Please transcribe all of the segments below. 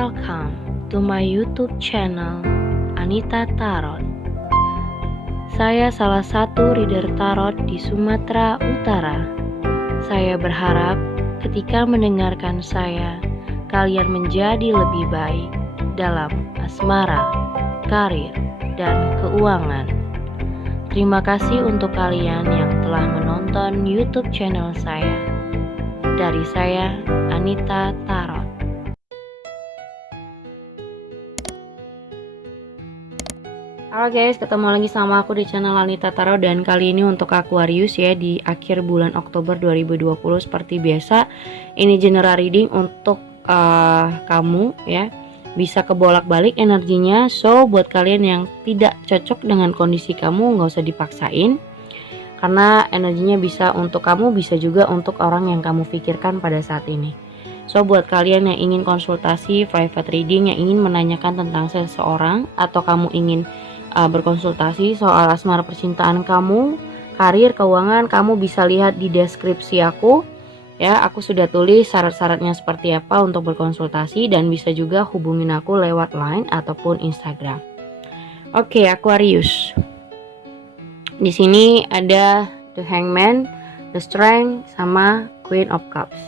Welcome to my YouTube channel Anita Tarot. Saya salah satu reader tarot di Sumatera Utara. Saya berharap ketika mendengarkan saya, kalian menjadi lebih baik dalam asmara, karir, dan keuangan. Terima kasih untuk kalian yang telah menonton YouTube channel saya. Dari saya, Anita Tarot. Halo guys, ketemu lagi sama aku di channel Anita Tarot. Dan kali ini untuk Aquarius ya, di akhir bulan Oktober 2020. Seperti biasa, ini general reading untuk kamu ya. Bisa kebolak-balik energinya. So buat kalian yang tidak cocok dengan kondisi kamu, nggak usah dipaksain, karena energinya bisa untuk kamu, bisa juga untuk orang yang kamu pikirkan pada saat ini. So buat kalian yang ingin konsultasi private reading, yang ingin menanyakan tentang seseorang, atau kamu ingin berkonsultasi soal asmara percintaan kamu, karir, keuangan, kamu bisa lihat di deskripsi aku ya. Aku sudah tulis syarat-syaratnya seperti apa untuk berkonsultasi, dan bisa juga hubungin aku lewat Line ataupun Instagram. Oke, Aquarius. Di sini ada The Hangman, The Strength, sama Queen of Cups.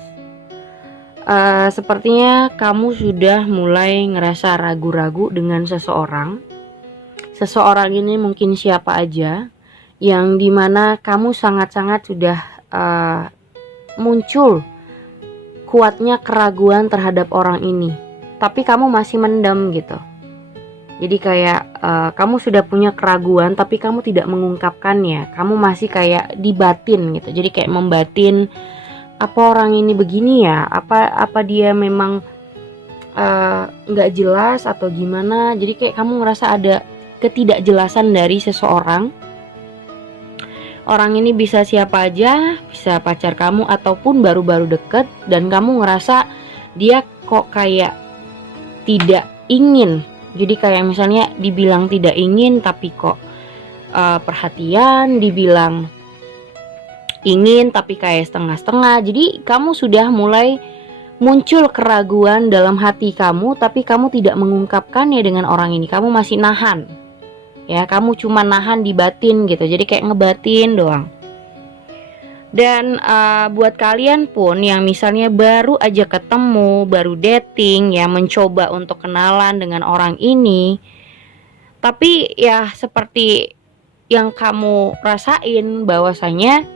Sepertinya kamu sudah mulai ngerasa ragu-ragu dengan seseorang. Seseorang ini mungkin siapa aja, yang dimana kamu sangat-sangat sudah muncul kuatnya keraguan terhadap orang ini, tapi kamu masih mendam gitu. Jadi kayak kamu sudah punya keraguan, tapi kamu tidak mengungkapkannya. Kamu masih kayak dibatin gitu. Jadi kayak membatin, apa orang ini begini ya? Apa dia memang nggak jelas atau gimana? Jadi kayak kamu ngerasa ada ketidakjelasan dari seseorang. Orang ini bisa siapa aja, bisa pacar kamu ataupun baru-baru deket, dan kamu ngerasa dia kok kayak tidak ingin. Jadi kayak misalnya dibilang tidak ingin tapi kok perhatian, dibilang ingin tapi kayak setengah-setengah. Jadi kamu sudah mulai muncul keraguan dalam hati kamu, tapi kamu tidak mengungkapkannya dengan orang ini. Kamu masih nahan. Ya, kamu cuma nahan di batin gitu. Jadi kayak ngebatin doang. Dan buat kalian pun yang misalnya baru aja ketemu, baru dating ya, mencoba untuk kenalan dengan orang ini, tapi ya seperti yang kamu rasain, bahwasanya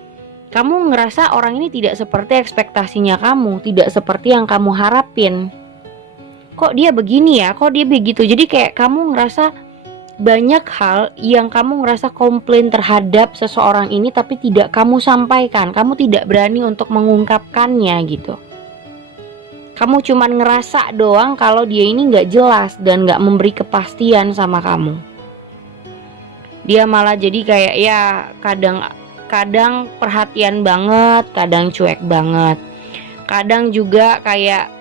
kamu ngerasa orang ini tidak seperti ekspektasinya kamu, tidak seperti yang kamu harapin. Kok dia begini ya, kok dia begitu. Jadi kayak kamu ngerasa banyak hal yang kamu ngerasa komplain terhadap seseorang ini, tapi tidak kamu sampaikan. Kamu tidak berani untuk mengungkapkannya gitu. Kamu cuman ngerasa doang kalau dia ini gak jelas dan gak memberi kepastian sama kamu. Dia malah jadi kayak ya kadang perhatian banget, kadang cuek banget. Kadang juga kayak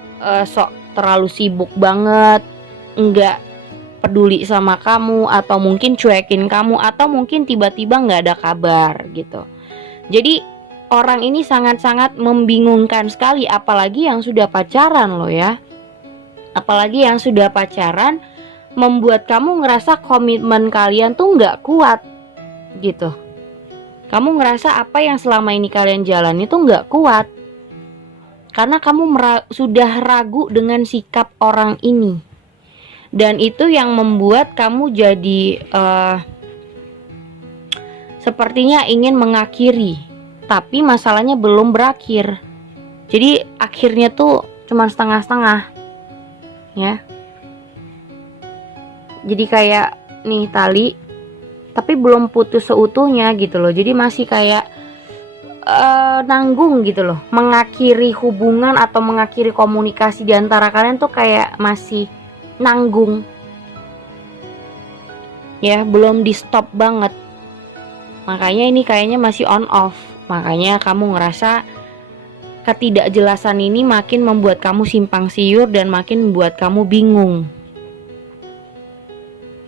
sok terlalu sibuk banget, enggak peduli sama kamu, atau mungkin cuekin kamu, atau mungkin tiba-tiba nggak ada kabar gitu. Jadi orang ini sangat-sangat membingungkan sekali, apalagi yang sudah pacaran loh ya. Apalagi yang sudah pacaran, membuat kamu ngerasa komitmen kalian tuh nggak kuat gitu. Kamu ngerasa apa yang selama ini kalian jalani tuh nggak kuat, karena kamu sudah ragu dengan sikap orang ini. Dan itu yang membuat kamu jadi sepertinya ingin mengakhiri, tapi masalahnya belum berakhir. Jadi akhirnya tuh cuma setengah-setengah ya. Jadi kayak nih tali, tapi belum putus seutuhnya gitu loh. Jadi masih kayak nanggung gitu loh. Mengakhiri hubungan atau mengakhiri komunikasi di antara kalian tuh kayak masih nanggung ya, belum di stop banget. Makanya ini kayaknya masih on off. Makanya kamu ngerasa ketidakjelasan ini makin membuat kamu simpang siur dan makin membuat kamu bingung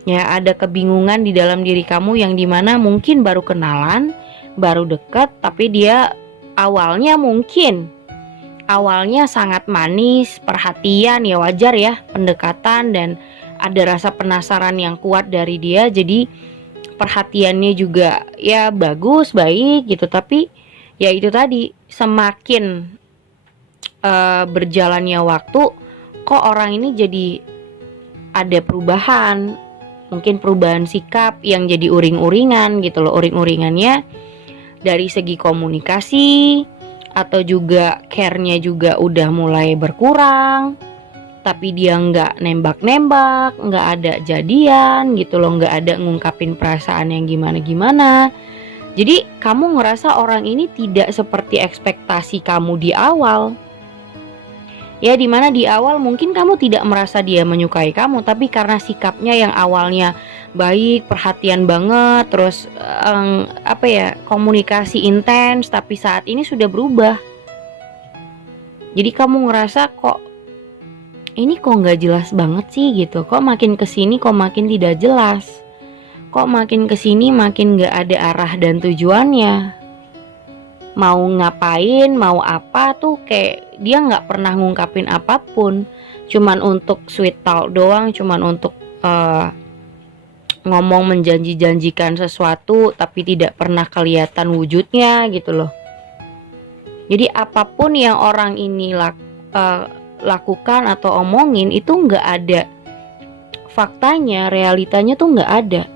ya. Ada kebingungan di dalam diri kamu, yang dimana mungkin baru kenalan, baru dekat, tapi dia awalnya mungkin awalnya sangat manis, perhatian, ya wajar ya, pendekatan dan ada rasa penasaran yang kuat dari dia. Jadi perhatiannya juga ya bagus, baik gitu. Tapi ya itu tadi, semakin berjalannya waktu, kok orang ini jadi ada perubahan. Mungkin perubahan sikap yang jadi uring-uringan gitu loh. Uring-uringannya dari segi komunikasi, atau juga care-nya juga udah mulai berkurang. Tapi dia nggak nembak-nembak, nggak ada jadian gitu loh, nggak ada ngungkapin perasaan yang gimana-gimana. Jadi kamu ngerasa orang ini tidak seperti ekspektasi kamu di awal. Ya, dimana di awal mungkin kamu tidak merasa dia menyukai kamu, tapi karena sikapnya yang awalnya baik, perhatian banget, terus komunikasi intens, tapi saat ini sudah berubah. Jadi kamu ngerasa kok ini kok nggak jelas banget sih gitu, kok makin kesini kok makin tidak jelas, kok makin kesini makin nggak ada arah dan tujuannya. Mau ngapain, mau apa tuh kayak dia nggak pernah ngungkapin apapun, cuman untuk sweet talk doang, cuman untuk ngomong menjanji-janjikan sesuatu tapi tidak pernah kelihatan wujudnya gitu loh. Jadi apapun yang orang ini lakukan atau omongin itu nggak ada faktanya, realitanya tuh nggak ada.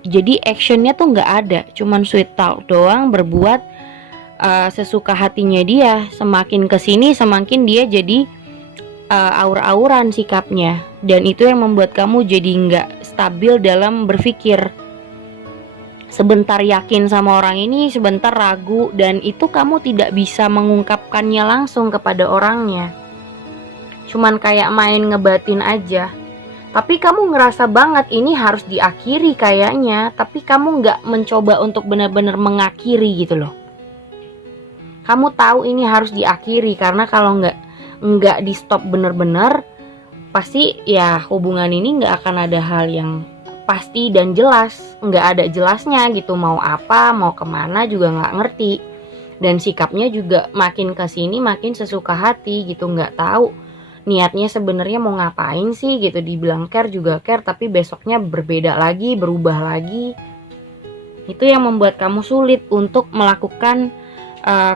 Jadi actionnya tuh nggak ada, cuman sweet talk doang, berbuat sesuka hatinya dia. Semakin kesini semakin dia jadi aur-auran sikapnya, dan itu yang membuat kamu jadi nggak stabil dalam berpikir. Sebentar yakin sama orang ini, sebentar ragu, dan itu kamu tidak bisa mengungkapkannya langsung kepada orangnya. Cuman kayak main ngebatin aja. Tapi kamu ngerasa banget ini harus diakhiri kayaknya, tapi kamu nggak mencoba untuk benar-benar mengakhiri gitu loh. Kamu tahu ini harus diakhiri, karena kalau nggak di stop bener-bener, pasti ya hubungan ini nggak akan ada hal yang pasti dan jelas, nggak ada jelasnya gitu, mau apa, mau kemana juga nggak ngerti, dan sikapnya juga makin kesini makin sesuka hati gitu, nggak tahu niatnya sebenarnya mau ngapain sih gitu. Dibilang care juga care, tapi besoknya berbeda lagi, berubah lagi. Itu yang membuat kamu sulit untuk melakukan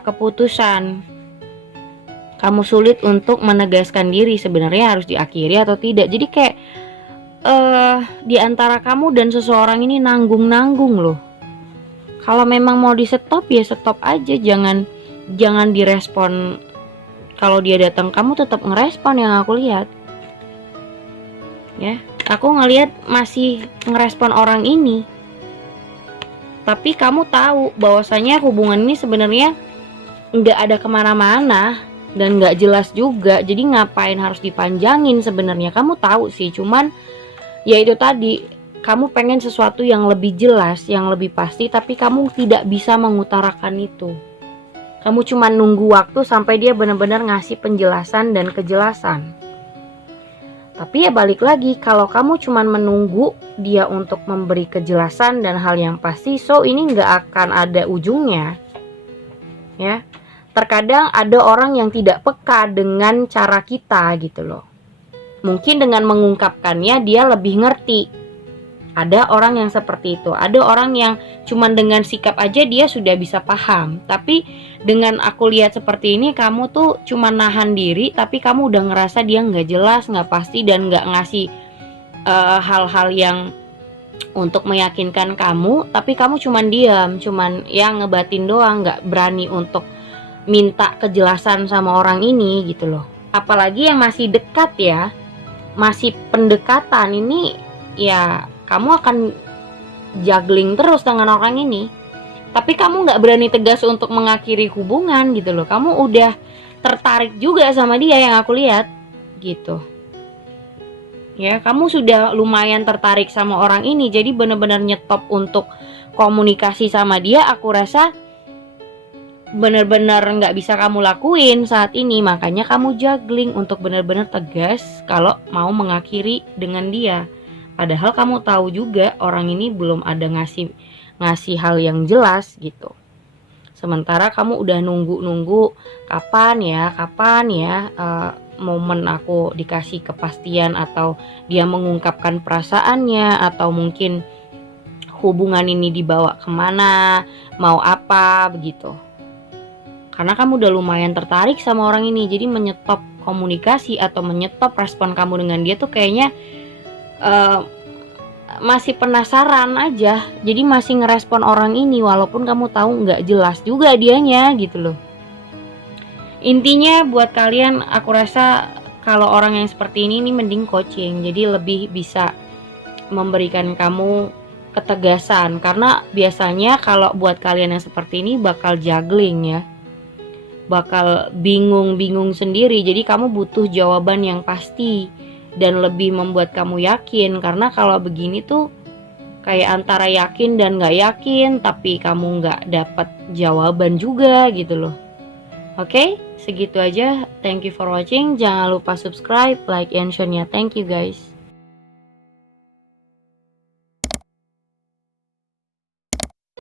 keputusan. Kamu sulit untuk menegaskan diri sebenarnya harus diakhiri atau tidak. Jadi kayak di antara kamu dan seseorang ini nanggung-nanggung loh. Kalau memang mau di stop ya stop aja, jangan direspon. Kalau dia datang kamu tetap ngerespon yang aku lihat. Ya, aku ngelihat masih ngerespon orang ini. Tapi kamu tahu bahwasanya hubungan ini sebenarnya nggak ada kemana-mana dan nggak jelas juga. Jadi ngapain harus dipanjangin sebenarnya? Kamu tahu sih, cuman ya itu tadi, kamu pengen sesuatu yang lebih jelas, yang lebih pasti, tapi kamu tidak bisa mengutarakan itu. Kamu cuma nunggu waktu sampai dia benar-benar ngasih penjelasan dan kejelasan. Tapi ya balik lagi, kalau kamu cuma menunggu dia untuk memberi kejelasan dan hal yang pasti, so ini nggak akan ada ujungnya. Ya, terkadang ada orang yang tidak peka dengan cara kita gitu loh. Mungkin dengan mengungkapkannya dia lebih ngerti. Ada orang yang seperti itu. Ada orang yang cuma dengan sikap aja dia sudah bisa paham. Tapi dengan aku lihat seperti ini, kamu tuh cuma nahan diri, tapi kamu udah ngerasa dia nggak jelas, nggak pasti, dan nggak ngasih hal-hal yang untuk meyakinkan kamu. Tapi kamu cuma diam, cuman ya ngebatin doang, nggak berani untuk minta kejelasan sama orang ini gitu loh. Apalagi yang masih dekat ya, masih pendekatan ini, ya kamu akan juggling terus dengan orang ini. Tapi kamu gak berani tegas untuk mengakhiri hubungan gitu loh. Kamu udah tertarik juga sama dia yang aku lihat gitu. Ya, kamu sudah lumayan tertarik sama orang ini. Jadi benar-benar nyetop untuk komunikasi sama dia, aku rasa benar-benar gak bisa kamu lakuin saat ini. Makanya kamu juggling untuk benar-benar tegas kalau mau mengakhiri dengan dia. Padahal kamu tahu juga orang ini belum ada ngasih hal yang jelas gitu. Sementara kamu udah nunggu-nunggu kapan ya momen aku dikasih kepastian, atau dia mengungkapkan perasaannya, atau mungkin hubungan ini dibawa kemana, mau apa begitu. Karena kamu udah lumayan tertarik sama orang ini, jadi menyetop komunikasi atau menyetop respon kamu dengan dia tuh kayaknya masih penasaran aja. Jadi masih ngerespon orang ini walaupun kamu tahu nggak jelas juga dianya gitu loh. Intinya buat kalian, aku rasa kalau orang yang seperti ini mending coaching. Jadi lebih bisa memberikan kamu ketegasan. Karena biasanya kalau buat kalian yang seperti ini bakal juggling ya, bakal bingung-bingung sendiri. Jadi kamu butuh jawaban yang pasti dan lebih membuat kamu yakin. Karena kalau begini tuh kayak antara yakin dan gak yakin, tapi kamu gak dapat jawaban juga gitu loh. Oke, segitu aja. Thank you for watching. Jangan lupa subscribe, like, and share-nya. Thank you guys.